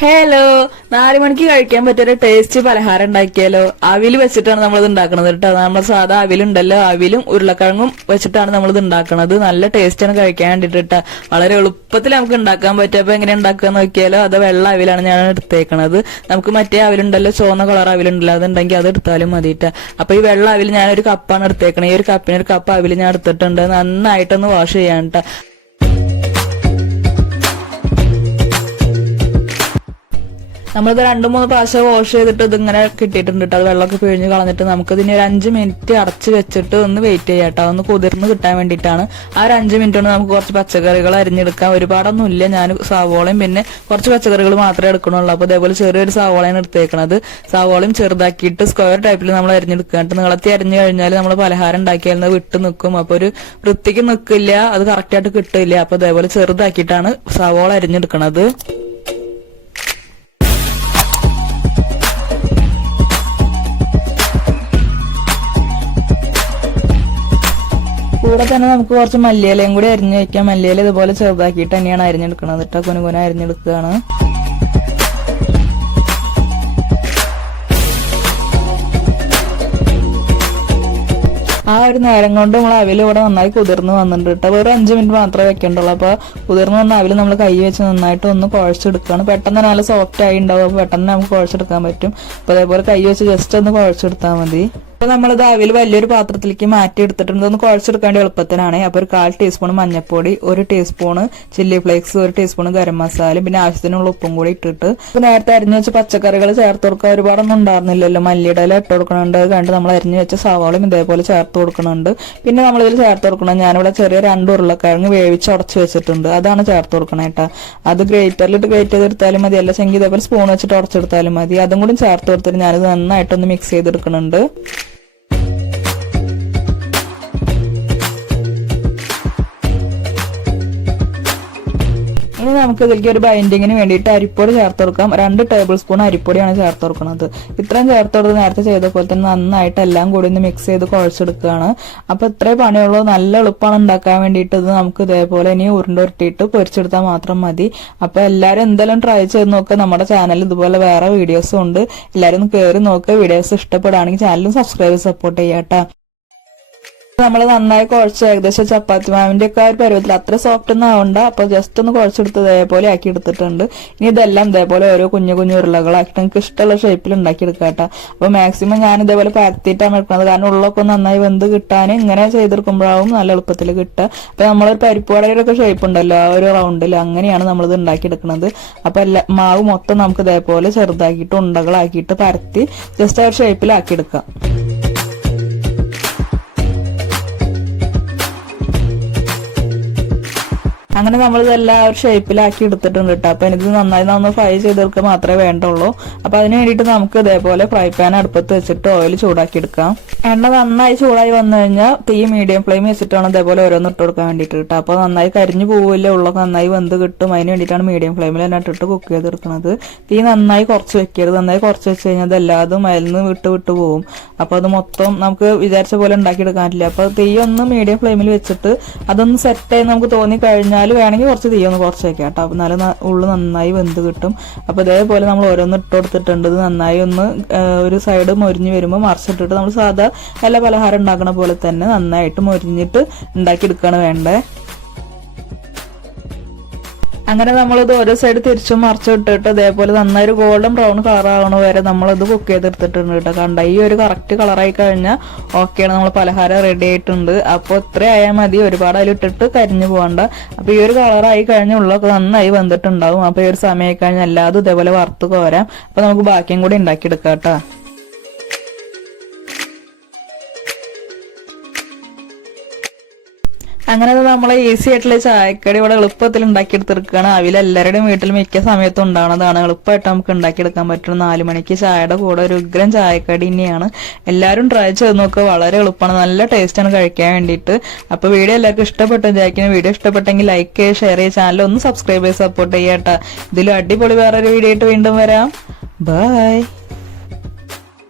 Hello നാല് മണിക്ക് കഴിക്കാൻ പറ്റിയൊരു ടേസ്റ്റ് പലഹാരം ഉണ്ടാക്കിയാലോ? അവിൽ വെച്ചിട്ടാണ് നമ്മളിത് ഉണ്ടാക്കുന്നത് കേട്ടോ. നമ്മൾ സാധാ അവിലുണ്ടല്ലോ അവിലും ഉരുളക്കിഴങ്ങും വെച്ചിട്ടാണ് നമ്മളിത് ഉണ്ടാക്കുന്നത് നല്ല ടേസ്റ്റാണ് കഴിക്കാൻ വേണ്ടിട്ട് കേട്ടോ. വളരെ എളുപ്പത്തിൽ നമുക്ക് ഉണ്ടാക്കാൻ പറ്റും. അപ്പൊ എങ്ങനെ ഉണ്ടാക്കുക നോക്കിയാലോ അത് വെള്ള അവിലാണ് ഞാൻ എടുത്തേക്കണത്. നമുക്ക് മറ്റേ അവിലുണ്ടല്ലോ ചുവന്ന കളർ അവിലുണ്ടല്ലോ അതുണ്ടെങ്കിൽ അത് എടുത്താലും മതിയിട്ടാ അപ്പൊ ഈ വെള്ള അവിൽ ഞാൻ ഒരു കപ്പാണ് എടുത്തേക്കണത്. ഈ ഒരു കപ്പിന് ഒരു കപ്പ് അവിൽ ഞാൻ എടുത്തിട്ടുണ്ട്. നന്നായിട്ടൊന്ന് വാഷ് ചെയ്യാൻ കേട്ടോ. നമ്മളിത് രണ്ടു മൂന്ന് പ്രാവശ്യം വാഷ് ചെയ്തിട്ട് ഇതിങ്ങനെ കിട്ടിയിട്ടുണ്ട് കേട്ടോ അത് വെള്ളമൊക്കെ പിഴിഞ്ഞ് കളഞ്ഞിട്ട് നമുക്ക് ഇതിന് ഒരു അഞ്ച് മിനിറ്റ് അടച്ച് വെച്ചിട്ട് ഒന്ന് വെയിറ്റ് ചെയ്യാം കേട്ടോ ഒന്ന് കുതിർന്ന് കിട്ടാൻ വേണ്ടിയിട്ടാണ്. ആ ഒരു അഞ്ച് മിനിറ്റ് കൊണ്ട് നമുക്ക് കുറച്ച് പച്ചക്കറികൾ അരിഞ്ഞെടുക്കാം. ഒരുപാടൊന്നും ഇല്ല ഞാൻ സവോളയും പിന്നെ കുറച്ച് പച്ചക്കറികൾ മാത്രമേ എടുക്കണുള്ളൂ അപ്പോൾ അതേപോലെ ചെറിയൊരു സവോളയാണ് എടുത്തേക്കണത്. സവോളയും ചെറുതാക്കിയിട്ട് സ്ക്വയർ ടൈപ്പിൽ നമ്മൾ അരിഞ്ഞെടുക്കുക. കേട്ടോ നീളത്തി അരിഞ്ഞു കഴിഞ്ഞാൽ നമ്മൾ പലഹാരം ഉണ്ടാക്കിയാൽ വിട്ട് നിൽക്കും. അപ്പോൾ ഒരു വൃത്തിക്ക് നിൽക്കില്ല. അത് കറക്റ്റായിട്ട് കിട്ടില്ല. അപ്പോൾ അതേപോലെ ചെറുതാക്കിയിട്ടാണ് സവോള അരിഞ്ഞെടുക്കണത്. കൂടെ തന്നെ നമുക്ക് കുറച്ച് മല്ലിയിലയും കൂടി അരിഞ്ഞു വെക്കാം. മല്ലിയില ഇതുപോലെ ചെറുതാക്കിയിട്ട് തന്നെയാണ് അരിഞ്ഞെടുക്കുന്നത് കേട്ടോ. കുനുകുന അരിഞ്ഞെടുക്കുകയാണ്. ആ ഒരു നേരം കൊണ്ട് നമ്മൾ അവിൽ ഇവിടെ നന്നായി കുതിർന്ന് വന്നിട്ടുണ്ട് കേട്ടോ. വെറും അഞ്ച് മിനിറ്റ് മാത്രമേ വെക്കേണ്ടുള്ളൂ. അപ്പോൾ കുതിർന്ന് വന്ന അവിൽ നമ്മൾ കൈ വെച്ച് നന്നായിട്ട് ഒന്ന് കുഴച്ചെടുക്കുകയാണ്. പെട്ടെന്ന് നല്ല സോഫ്റ്റ് ആയി ഉണ്ടാവും. അപ്പൊ പെട്ടെന്ന് നമുക്ക് കുഴച്ചെടുക്കാൻ പറ്റും. അപ്പൊ അതേപോലെ കൈ വെച്ച് ജസ്റ്റ് ഒന്ന് കുഴച്ചെടുത്താൽ മതി. അപ്പൊ നമ്മളിത് അവിൽ വലിയൊരു പാത്രത്തിലേക്ക് മാറ്റി എടുത്തിട്ടുണ്ട് ഒന്ന് കുഴച്ചെടുക്കേണ്ട എളുപ്പത്തിനാണ്. അപ്പൊ ഒരു കാൽ ടീസ്പൂൺ മഞ്ഞൾപ്പൊടി ഒരു ടീസ്പൂൺ ചില്ലി ഫ്ലേക്സ് ഒരു ടീസ്പൂൺ ഗരം മസാല പിന്നെ ആവശ്യത്തിനുള്ള ഉപ്പും കൂടി ഇട്ടിട്ട് നേരത്തെ അരിഞ്ഞു വെച്ച പച്ചക്കറികൾ ചേർത്ത് കൊടുക്കാൻ ഒരുപാടൊന്നും ഉണ്ടായിരുന്നില്ലല്ലോ. മല്ലിയുടെ ഇട്ട് കൊടുക്കണുണ്ട്. കണ്ട് നമ്മൾ അരിഞ്ഞു വെച്ച സവാളയും ഇതേപോലെ ചേർത്ത് കൊടുക്കണുണ്ട്. പിന്നെ നമ്മളിതിൽ ചേർത്ത് കൊടുക്കണം ഞാനിവിടെ ചെറിയ രണ്ട് ഉരുളക്കിഴങ്ങ് വേവിച്ച് ഉടച്ച് വെച്ചിട്ടുണ്ട്. അതാണ് ചേർത്ത് കൊടുക്കണം കേട്ടോ അത് ഗ്രേറ്ററിലിട്ട് ഗ്രേറ്റ് ചെയ്തെടുത്താലും മതി. അല്ല ചെങ്കിൽ സ്പൂൺ വെച്ചിട്ട് ഉടച്ചെടുത്താലും മതി. അതും കൂടി ചേർത്ത് കൊടുത്തിട്ട് ഞാനിത് നന്നായിട്ടൊന്ന് മിക്സ് ചെയ്തെടുക്കുന്നുണ്ട് നമുക്ക് ഇതിലേക്ക് ഒരു ബൈൻഡിങ്ങിന് വേണ്ടിയിട്ട് അരിപ്പൊടി ചേർത്ത് കൊടുക്കാം. രണ്ട് ടേബിൾ സ്പൂൺ അരിപ്പൊടിയാണ് ചേർത്ത് കൊടുക്കുന്നത്. ഇത്രയും ചേർത്ത് കൊടുത്ത് നേരത്തെ ചെയ്ത പോലെ തന്നെ നന്നായിട്ട് എല്ലാം കൂടി ഒന്ന് മിക്സ് ചെയ്ത് കുഴച്ചെടുക്കുകയാണ്. അപ്പൊ ഇത്രേ പണിയുള്ളൂ. നല്ല എളുപ്പമാണ് ഉണ്ടാക്കാൻ വേണ്ടിയിട്ട്. ഇത് നമുക്ക് ഇതേപോലെ ഇനി ഉരുണ്ട ഉരുട്ടിയിട്ട് പൊരിച്ചെടുത്താൽ മാത്രം മതി. അപ്പൊ എല്ലാവരും എന്തെല്ലാം ട്രൈ ചെയ്ത് നോക്കുക നമ്മുടെ ചാനൽ ഇതുപോലെ വേറെ വീഡിയോസും ഉണ്ട്. എല്ലാവരും കയറി നോക്കുക വീഡിയോസ് ഇഷ്ടപ്പെടുകയാണെങ്കിൽ ചാനലും സബ്സ്ക്രൈബ് സപ്പോർട്ട് ചെയ്യാട്ടോ നമ്മൾ നന്നായി കുഴച്ച് ഏകദേശം ചപ്പാത്തി മാവിന്റെ ഒക്കെ ഒരു പരുവത്തിൽ അത്ര സോഫ്റ്റ് ഒന്നും ആവണ്ട. അപ്പൊ ജസ്റ്റ് ഒന്ന് കുഴച്ചെടുത്ത് ഇതേപോലെ ആക്കി എടുത്തിട്ടുണ്ട്. ഇനി ഇതെല്ലാം ഇതേപോലെ ഓരോ കുഞ്ഞു കുഞ്ഞു ഉരുളകളാക്കി നിങ്ങൾക്ക് ഇഷ്ടമുള്ള ഷേപ്പിൽ ഉണ്ടാക്കി എടുക്കാട്ടോ കേട്ടോ. അപ്പൊ മാക്സിമം ഞാൻ ഇതേപോലെ പരത്തിയിട്ടാണ് എടുക്കുന്നത്. കാരണം ഉള്ളൊക്കെ നന്നായി വെന്ത് കിട്ടാൻ ഇങ്ങനെ ചെയ്തെടുക്കുമ്പോഴാവും നല്ല എളുപ്പത്തിൽ കിട്ടുക. അപ്പൊ നമ്മളൊരു ഒക്കെ ഷേപ്പ് ഉണ്ടല്ലോ ആ ഒരു റൗണ്ടിൽ അങ്ങനെയാണ് നമ്മളിത് ഉണ്ടാക്കിയെടുക്കുന്നത്. അപ്പൊ എല്ലാ മാവ് മൊത്തം നമുക്ക് ഇതേപോലെ ചെറുതാക്കിയിട്ട് ഉണ്ടകളാക്കിയിട്ട് പരത്തി ജസ്റ്റ് ആ ഒരു ഷേപ്പിലാക്കി എടുക്കാം. അങ്ങനെ നമ്മൾ ഇതെല്ലാം ഒരു ഷേപ്പിലാക്കി എടുത്തിട്ടുണ്ട് കേട്ടോ അപ്പോൾ എനിക്ക് നന്നായി നന്ന് ഫ്രൈ ചെയ്തെടുക്കുക മാത്രമേ വേണ്ടുള്ളൂ. അപ്പോൾ അതിന് വേണ്ടിയിട്ട് നമുക്ക് ഇതേപോലെ ഫ്രൈ പാൻ അടുപ്പത്ത് വെച്ചിട്ട് ഓയിൽ ചൂടാക്കി എടുക്കാം എണ്ണ നന്നായി ചൂടായി വന്നു കഴിഞ്ഞാൽ തീ മീഡിയം ഫ്ലെയിം വെച്ചിട്ടാണ് ഇതേപോലെ ഓരോന്ന് ഇട്ട് കൊടുക്കാൻ വേണ്ടിയിട്ട് കേട്ടോ അപ്പോൾ നന്നായി കരിഞ്ഞു പോവില്ല ഉള്ളൊക്കെ നന്നായി വെന്ത് കിട്ടും. അതിന് വേണ്ടിയിട്ടാണ് മീഡിയം ഫ്ലെയിമിൽ തന്നെ ഇട്ടിട്ട് കുക്ക് ചെയ്തെടുക്കുന്നത്. തീ നന്നായി കുറച്ച് വെക്കരുത്. നന്നായി കുറച്ച് വെച്ച് കഴിഞ്ഞാൽ അതെല്ലാതും അതിൽ നിന്ന് വിട്ട് വിട്ട് പോകും അപ്പോൾ അത് മൊത്തം നമുക്ക് വിചാരിച്ച പോലെ ഉണ്ടാക്കിയെടുക്കാൻ പറ്റില്ല. അപ്പോൾ തീ ഒന്ന് മീഡിയം ഫ്ലെയിമിൽ വെച്ചിട്ട് അതൊന്ന് സെറ്റായി നമുക്ക് തോന്നി കഴിഞ്ഞാൽ വേണമെങ്കിൽ കുറച്ച് തീയൊന്ന് കുറച്ച് വയ്ക്കാം കേട്ടോ അപ്പോൾ നല്ല ഉള്ളു നന്നായി വെന്ത് കിട്ടും. അപ്പോൾ ഇതേപോലെ നമ്മൾ ഓരോന്ന് ഇട്ട് കൊടുത്തിട്ടുണ്ട്. നന്നായി ഒന്ന് ഒരു സൈഡ് മൊരിഞ്ഞ് വരുമ്പോൾ മറിച്ചിട്ടിട്ട് നമ്മൾ സാധാ എല്ലാ പലഹാരം ഉണ്ടാക്കണ പോലെ തന്നെ നന്നായിട്ട് മൊരിഞ്ഞിട്ട് ഉണ്ടാക്കിയെടുക്കുകയാണ് വേണ്ടേ. അങ്ങനെ നമ്മളിത് ഓരോ സൈഡ് തിരിച്ചും മറിച്ചും ഇട്ടിട്ട് ഇതേപോലെ നന്നായി ഒരു ഗോൾഡൻ ബ്രൗൺ കളർ ആവണ വരെ നമ്മളിത് കുക്ക് ചെയ്തെടുത്തിട്ടുണ്ട് കേട്ടോ. കണ്ട ഈ ഒരു കറക്റ്റ് കളറായി കഴിഞ്ഞാൽ ഓക്കെയാണ് നമ്മൾ പലഹാരം റെഡി ആയിട്ടുണ്ട്. അപ്പോൾ ഇത്ര ആയാൽ മതി. ഒരുപാട് അതിലിട്ടിട്ട് കരിഞ്ഞു പോകണ്ട അപ്പോൾ ഈ ഒരു കളറായി കഴിഞ്ഞാൽ ഉള്ളൊക്കെ നന്നായി വന്നിട്ടുണ്ടാവും. അപ്പോൾ ഈ ഒരു സമയമായി കഴിഞ്ഞാൽ എല്ലാതും ഇതേപോലെ വറുത്ത് കോരാം. അപ്പോൾ നമുക്ക് ബാക്കിയും കൂടി ഉണ്ടാക്കിയെടുക്കാം കേട്ടോ. അങ്ങനെ നമ്മൾ ഈസി ആയിട്ടുള്ള ചായക്കടി ഇവിടെ എളുപ്പത്തിൽ ഉണ്ടാക്കിയെടുത്തിരിക്കുകയാണ്. അവിൽ എല്ലാവരുടെയും വീട്ടിൽ മിക്ക സമയത്തും ഉണ്ടാവുന്നതാണ്. എളുപ്പമായിട്ട് നമുക്ക് ഉണ്ടാക്കിയെടുക്കാൻ പറ്റുന്ന നാല് മണിക്ക് ചായയുടെ കൂടെ ഒരു ഉഗ്രം ചായക്കടി തന്നെയാണ്. എല്ലാവരും ട്രൈ ചെയ്ത് നോക്കുക. വളരെ എളുപ്പമാണ്. നല്ല ടേസ്റ്റാണ് കഴിക്കാൻ വേണ്ടിയിട്ട്. അപ്പോൾ വീഡിയോ എല്ലാവർക്കും ഇഷ്ടപ്പെട്ടു വിചാരിക്കുന്നു. വീഡിയോ ഇഷ്ടപ്പെട്ടെങ്കിൽ ലൈക്ക് ചെയ്യുക ഷെയർ ചെയ്യുക. ചാനൽ ഒന്ന് സബ്സ്ക്രൈബ് ചെയ്ത് സപ്പോർട്ട് ചെയ്യാട്ടോ ഇതിലും അടിപൊളി വേറൊരു വീഡിയോ ആയിട്ട് വീണ്ടും വരാം. ബൈ